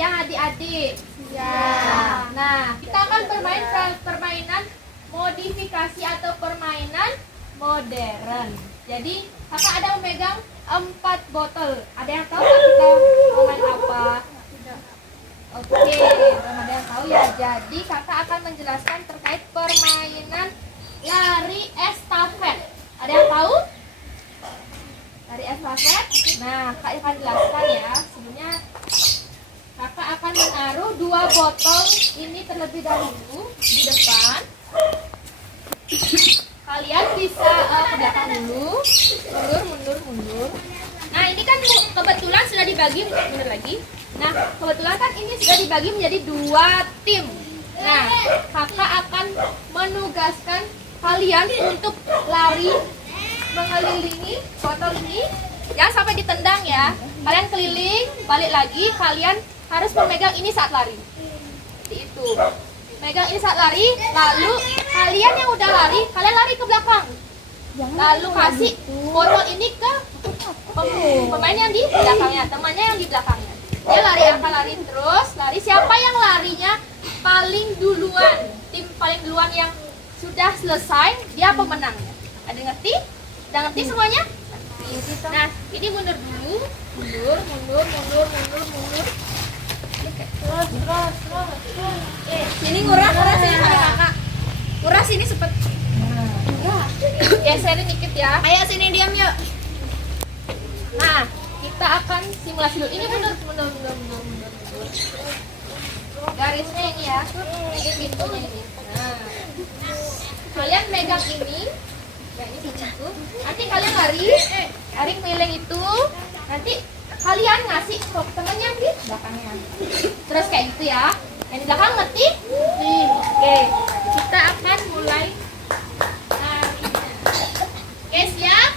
siang adik-adik. Nah, kita akan bermain permainan modifikasi atau permainan modern. Jadi, kakak ada memegang 4 botol. Ada yang tahu nggak kita mau main apa? Oke, belum ada yang tahu ya. Jadi, kakak akan menjelaskan terkait permainan lari estafet. Ada yang tahu? Lari estafet? Nah, kakak akan jelaskan ya. Sebelumnya, kakak akan menaruh 2 botol ini terlebih dahulu di depan. Kalian bisa ke belakang dulu, mundur. Nah, ini kan kebetulan sudah dibagi, mundur lagi. Nah, kebetulan kan ini sudah dibagi menjadi 2 tim. Nah, kakak akan menugaskan kalian untuk lari mengelilingi botol ini. Jangan sampai ditendang ya. Kalian keliling, balik lagi. Kalian harus memegang ini saat lari. Seperti itu. Megang ini saat lari, lalu kalian yang udah lari, kalian lari ke belakang. Lalu kasih botol ini ke pemain yang di belakangnya, temannya yang di belakangnya. Dia lari, akan lari terus, lari. Siapa yang larinya paling duluan, tim paling duluan yang sudah selesai, dia pemenangnya. Ada ngerti? Udah ngerti semuanya? Nah, ini mundur dulu, mundur. Terus. Sini ngurah sini pada kakak. Ngurah sini sepet. Geserin dikit ya. Ayo sini diam yuk. Nah, kita akan simulasi dulu. Ini mundur. Garisnya ini ya. Ini pintunya ini. Nah, kalian megang ini. Ini pintu. Nanti kalian lari keliling itu. Nanti kalian ngasih ke temennya di belakangnya. Terus kayak gitu ya. Yang di belakang ngerti? Oke, kita akan mulai. Oke, siap?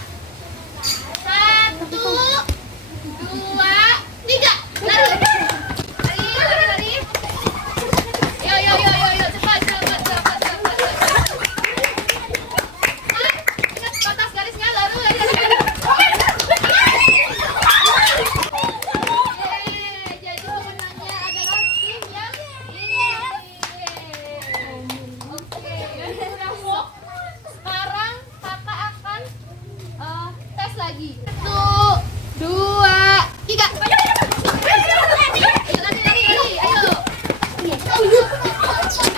1, 2, 3, lari. Yo, cepat. Ingat batas garisnya, lari. Jadi pemenangnya adalah tim yang ini. Oke, sekarang kakak akan tes lagi. 1, 2, 3. Lari. Ayo.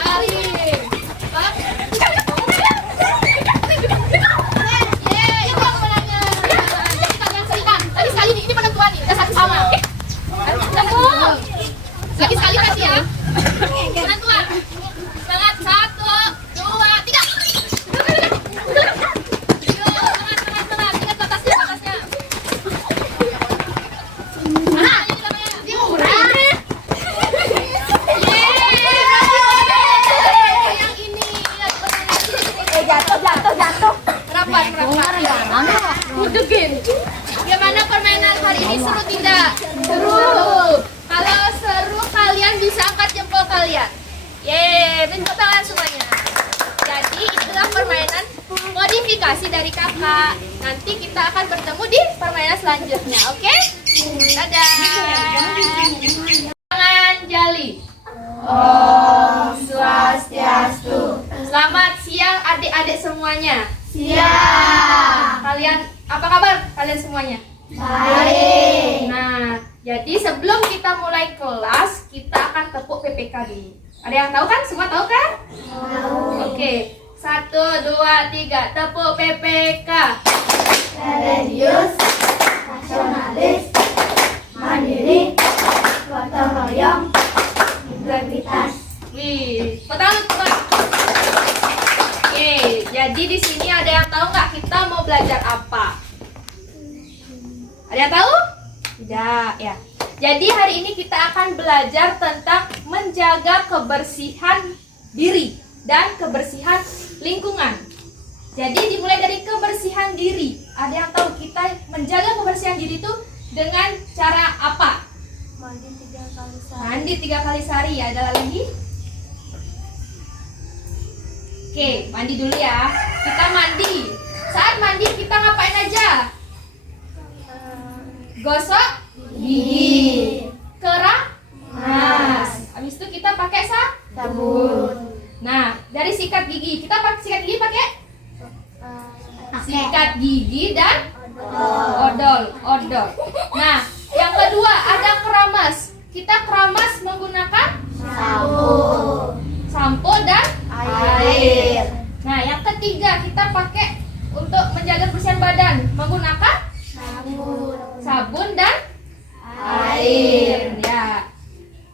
Lari. Itu pemenangnya. Jadi kalian seimbang. Tadi sekali ini penentuan nih. Udah satu sama. Lagi sekali kasih ya. Penentuan. Semangat. 1, 2, 3. Semangat. Ingat batasnya. Nah, ini namanya. Yang ini. Jatuh. Merapat. Udegin. Gimana permainan hari ini, seru tidak? Seru. Kalau seru, kalian bisa angkat jempol kalian. Yeay, tepuk tangan semuanya. Jadi itulah permainan modifikasi dari kakak. Nanti kita akan bertemu di permainan selanjutnya, oke? Dadah. Tangan jali. Om Swastiastu. Selamat siang adik-adik semuanya. Siang. Kalian apa kabar kalian semuanya? Baik. Nah, jadi sebelum kita mulai kelas, kita akan tepuk PPK dulu. Ada yang tahu kan? Semua tahu kan? Tahu. Oke. 1, 2, 3. Tepuk PPK. Religius, nasionalis, mandiri, gotong royong, integritas. Wih, betul. Oke, jadi di sini ada yang tahu nggak kita mau belajar apa? Ada yang tahu? Tidak, ya. Jadi hari ini kita akan belajar tentang menjaga kebersihan diri dan kebersihan lingkungan. Jadi dimulai dari kebersihan diri. Ada yang tahu kita menjaga kebersihan diri itu dengan cara apa? Mandi 3 kali sehari. Mandi 3 kali sehari ya. Ada lagi? Oke, mandi dulu ya. Kita mandi. Saat mandi kita ngapain aja? Gosok gigi. Kerang Nah, habis itu kita pakai sabun. Nah, dari sikat gigi kita pakai sikat gigi pakai sikat gigi dan odol. Nah, yang kedua ada keramas. Kita keramas menggunakan sampo dan air. Nah, yang ketiga kita pakai untuk menjaga kebersihan badan menggunakan sabun dan air. Ya.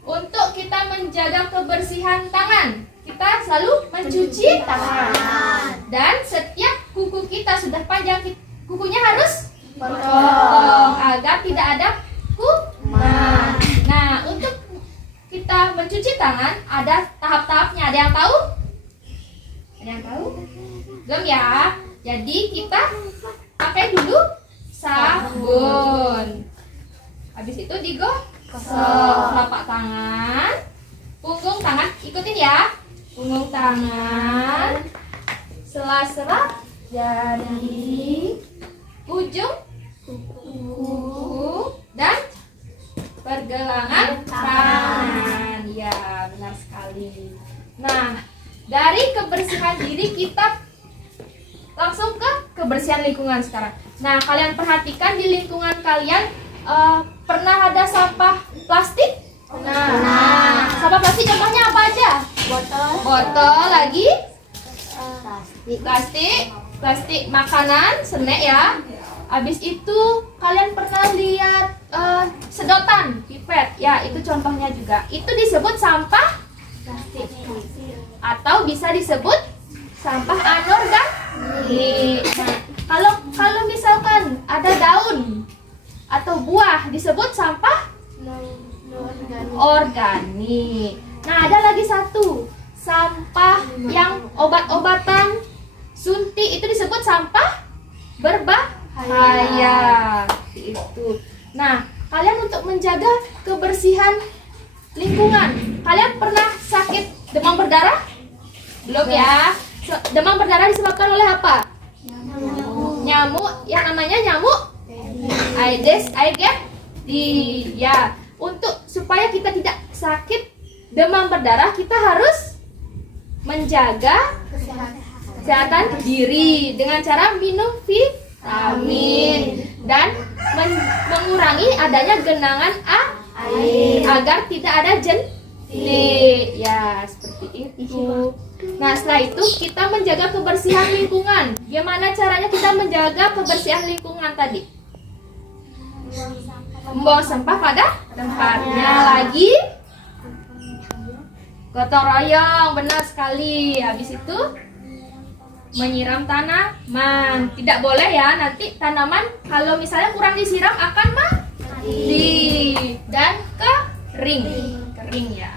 Untuk kita menjaga kebersihan tangan, kita selalu mencuci tangan. Dan setiap kuku kita sudah panjang, kukunya harus potong agar tidak ada kuman. Nah, untuk kita mencuci tangan ada tahap-tahapnya. Ada yang tahu? Ada yang tahu? Belum ya? Jadi kita pakai dulu sabun. Habis itu digosok telapak tangan, punggung tangan. Ikutin ya. Punggung tangan, sela-sela jari, ujung kuku dan pergelangan tangan. Ya, benar sekali. Nah, dari kebersihan diri kita langsung ke kebersihan lingkungan sekarang. Nah, kalian perhatikan di lingkungan kalian pernah ada sampah plastik? Nah, sampah plastik contohnya apa aja? Botol lagi? Plastik makanan, snack ya. Habis itu kalian pernah lihat sedotan, pipet, ya itu contohnya juga. Itu disebut sampah plastik atau bisa disebut sampah anorganik. Nah, kalau misalkan ada daun atau buah disebut sampah organik. Nah, ada lagi satu, sampah yang obat-obatan suntik itu disebut sampah berbahaya. Itu. Nah, kalian untuk menjaga kebersihan lingkungan, kalian pernah sakit demam berdarah? Belum ya? Demam berdarah disebabkan oleh apa? Nyamuk yang namanya nyamuk Aedes aegypti. Ya, untuk supaya kita tidak sakit demam berdarah, kita harus menjaga kesehatan diri dengan cara minum vitamin dan mengurangi adanya genangan air agar tidak ada jentik. Ya, seperti itu. Nah, setelah itu kita menjaga kebersihan lingkungan. Gimana caranya kita menjaga kebersihan lingkungan tadi? Membuang sampah pada tempatnya. Lagi gotong royong, benar sekali. Habis itu menyiram tanaman. Tidak boleh ya, nanti tanaman kalau misalnya kurang disiram akan mati dan kering ya.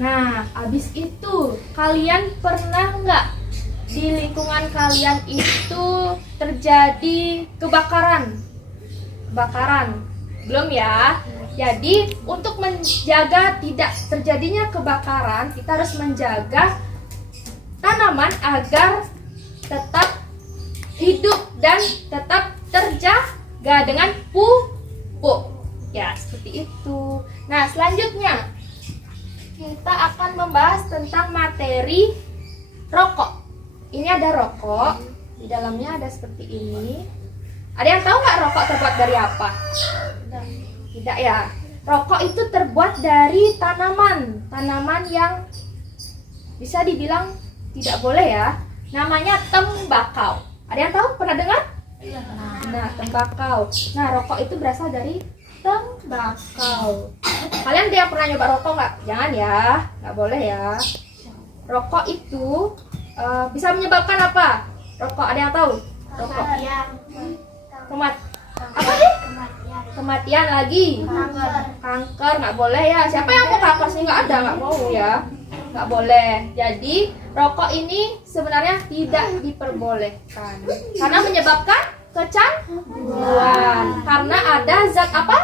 Nah, habis itu kalian pernah nggak di lingkungan kalian itu terjadi kebakaran? Belum ya? Jadi untuk menjaga tidak terjadinya kebakaran, kita harus menjaga tanaman agar tetap hidup dan tetap terjaga dengan pupuk. Ya, seperti itu. Nah, selanjutnya kita akan membahas tentang materi rokok. Ini ada rokok, di dalamnya ada seperti ini. Ada yang tahu nggak rokok terbuat dari apa? Tidak ya. Rokok itu terbuat dari tanaman yang bisa dibilang tidak boleh ya. Namanya tembakau. Ada yang tahu? Pernah dengar? Nah, tembakau. Nah, rokok itu berasal dari tembakau. Kalian ada yang pernah nyoba rokok nggak? Jangan ya, nggak boleh ya. Rokok itu bisa menyebabkan apa? Rokok, ada yang tahu? Rokok. Kematian lagi. Kanker nggak boleh ya. Siapa yang mau kanker sih? Nggak ada, nggak mau ya. Nggak boleh. Jadi rokok ini sebenarnya tidak diperbolehkan karena menyebabkan kecanduan. Karena ada zat apa?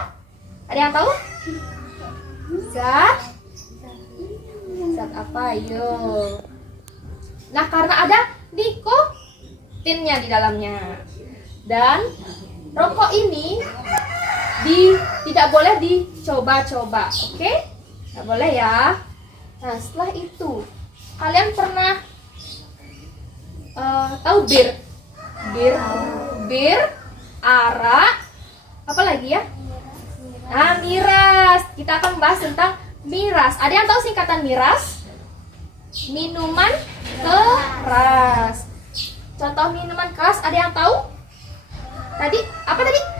Ada yang tahu? Zat apa? Ayo. Nah, karena ada nikotinnya di dalamnya. Dan rokok ini tidak boleh dicoba-coba, oke? Nggak boleh ya. Nah, setelah itu kalian pernah tahu bir, arak, apa lagi ya? Nah, miras. Kita akan membahas tentang miras. Ada yang tahu singkatan miras? Minuman keras. Contoh minuman keras ada yang tahu? Tadi apa tadi?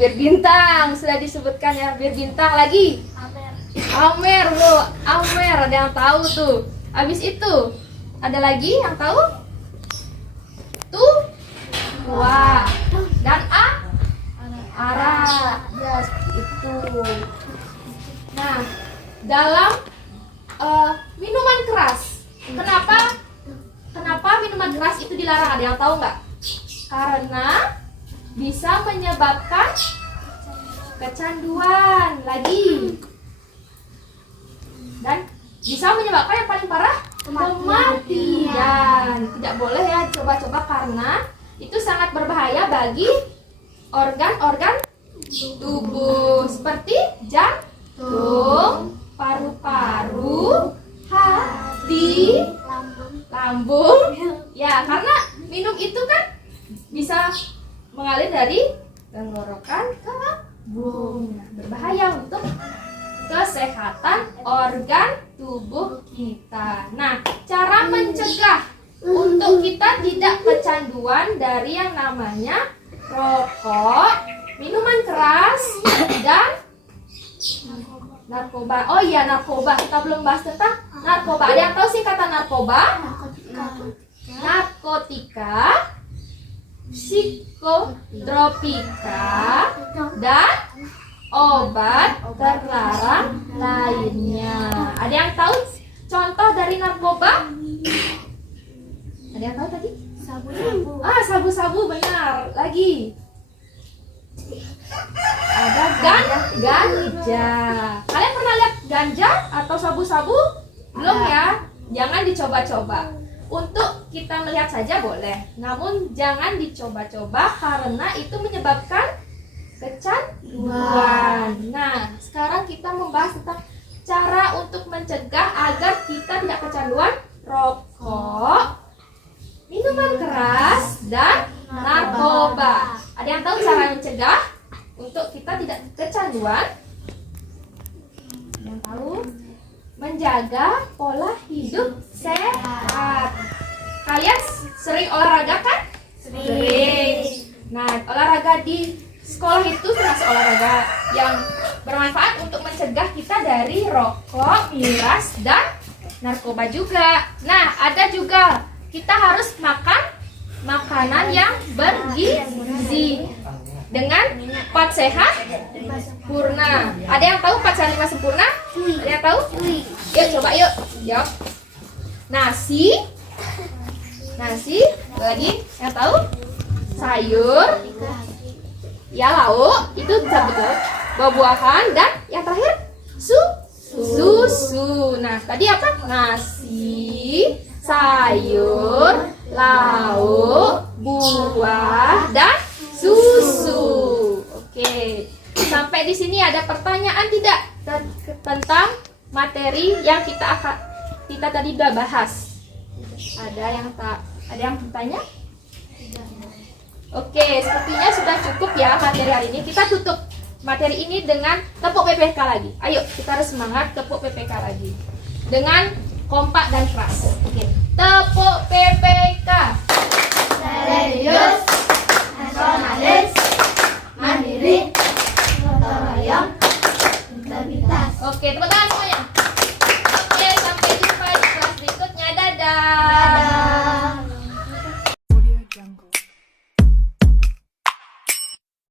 Bir bintang sudah disebutkan ya, bir bintang. Lagi Amer, bro. Amer ada yang tahu tuh. Habis itu ada lagi yang tahu? Tuh, wah. Dan arak. Ya, itu. Nah, dalam minuman keras, kenapa minuman keras itu dilarang? Ada yang tahu nggak? Karena bisa menyebabkan kecanduan lagi. Dan bisa menyebabkan yang paling parah kematian. Tidak boleh ya coba-coba karena itu sangat berbahaya bagi organ-organ tubuh seperti jantung, paru-paru, hati, lambung. Ya, karena minum itu kan bisa mengalir dari tenggorokan ke lambung. Nah, berbahaya untuk kesehatan organ tubuh kita. Nah, cara mencegah untuk kita tidak kecanduan dari yang namanya rokok, minuman keras, dan narkoba. Oh iya, narkoba. Kita belum bahas tentang narkoba. Ada yang tahu singkatan narkoba? Narkotika, psikotropika, dan obat terlarang lainnya. Ada yang tahu contoh dari narkoba? Ada yang tahu tadi? Sabu-sabu. Sabu-sabu benar. Lagi. Ada ganja. Kalian pernah lihat ganja atau sabu-sabu? Belum ya? Jangan dicoba-coba. Untuk kita melihat saja boleh, namun jangan dicoba-coba karena itu menyebabkan kecanduan. Nah, sekarang kita membahas tentang cara untuk mencegah agar kita tidak kecanduan rokok, minuman keras, dan narkoba. Ada yang tahu cara mencegah untuk kita tidak kecanduan? Yang tahu? Menjaga pola hidup sehat. Kalian sering olahraga kan? Sering. Nah, olahraga di sekolah itu termasuk olahraga yang bermanfaat untuk mencegah kita dari rokok, miras, dan narkoba juga. Nah, ada juga kita harus makan makanan yang bergizi dengan 4 sehat sempurna. Ada yang tahu 4 sehat 5 sempurna? Ada yang tahu? Yuk coba yuk jawab. Nasi, lagi yang tahu? Sayur, ya lauk, itu bisa betul. Buah-buahan, dan yang terakhir susu. Nah, tadi apa? Nasi, sayur, lauk, buah, dan susu. Oke. Sampai di sini ada pertanyaan tidak tentang materi yang kita tadi udah bahas? Ada yang bertanya? Oke, sepertinya sudah cukup ya materi hari ini. Kita tutup materi ini dengan tepuk PPK lagi. Ayo, kita harus semangat tepuk PPK lagi. Dengan kompak dan keras. Oke. Tepuk PPK.